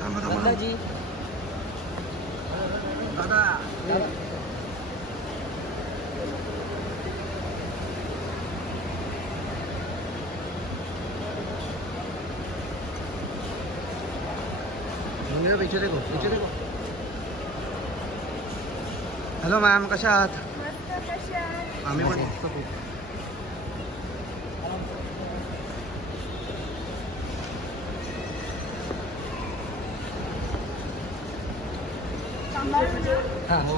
श्रद्धाजी दादा पीछे देखो पीछे देखो. हॅलो मॅम, कशा आहात? मस्त. कशी आहात? आम्ही पण मस्त खूप. हां हो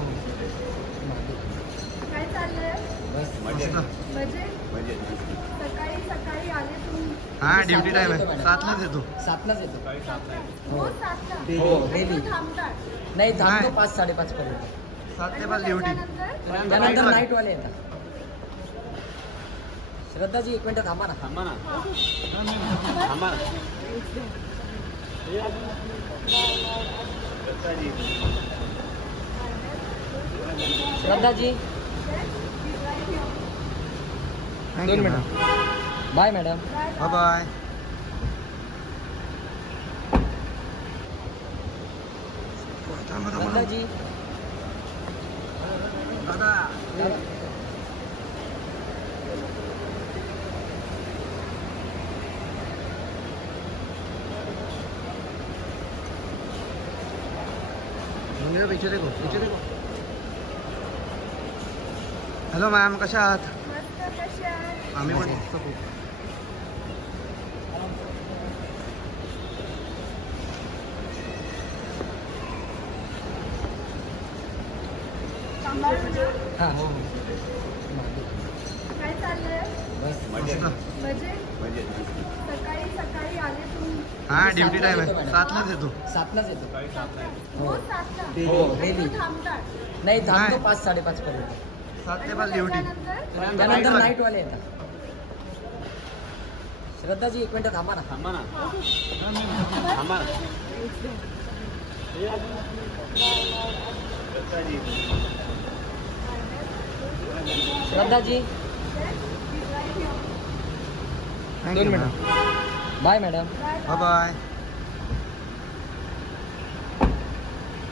काय चाललंय? बस मस्त. मजेत? सकाळी सकाळी आले तुम्ही? हा, ड्युटी टाइम आहे. 7लाच येतो. 7लाच येतो. हो, 7ला. हो, आणि daily. मग थांबतात. नाही थांबतो नाही. 5-5:30 पर्यंत. 7 ते आणि 5 मग ड्युटी. त्याच्यानंतर? त्यानंतर नाईटवाले येतात. श्रद्धाजी 1 मिनिट थांबा ना. Shraddhaji 2 minute. Bye madam. Bye bye. Shraddhaji दादा पीछे देखो पीछे देखो. हॅलो मॅम, कशा आहात? मस्त. कशी आहात? आम्ही पण मस्त खूप. हां हो काय चाललंय? बस मस्त. मजेत? सकाळी सकाळी आले तुम्ही? हा, ड्युटी टाइम आहे. 7लाच येतो. 7लाच येतो. हो, 7ला. हो, आणि daily. मग थांबतात. नाही थांबतो नाही. 5-5:30 पर्यंत. 7 ते आणि 5 मग ड्युटी. त्याच्यानंतर? त्यानंतर नाईटवाले येतात. श्रद्धाजी 1 मिनिट थांबा ना. Shraddhaji 2 minute. Bye madam. Bye bye.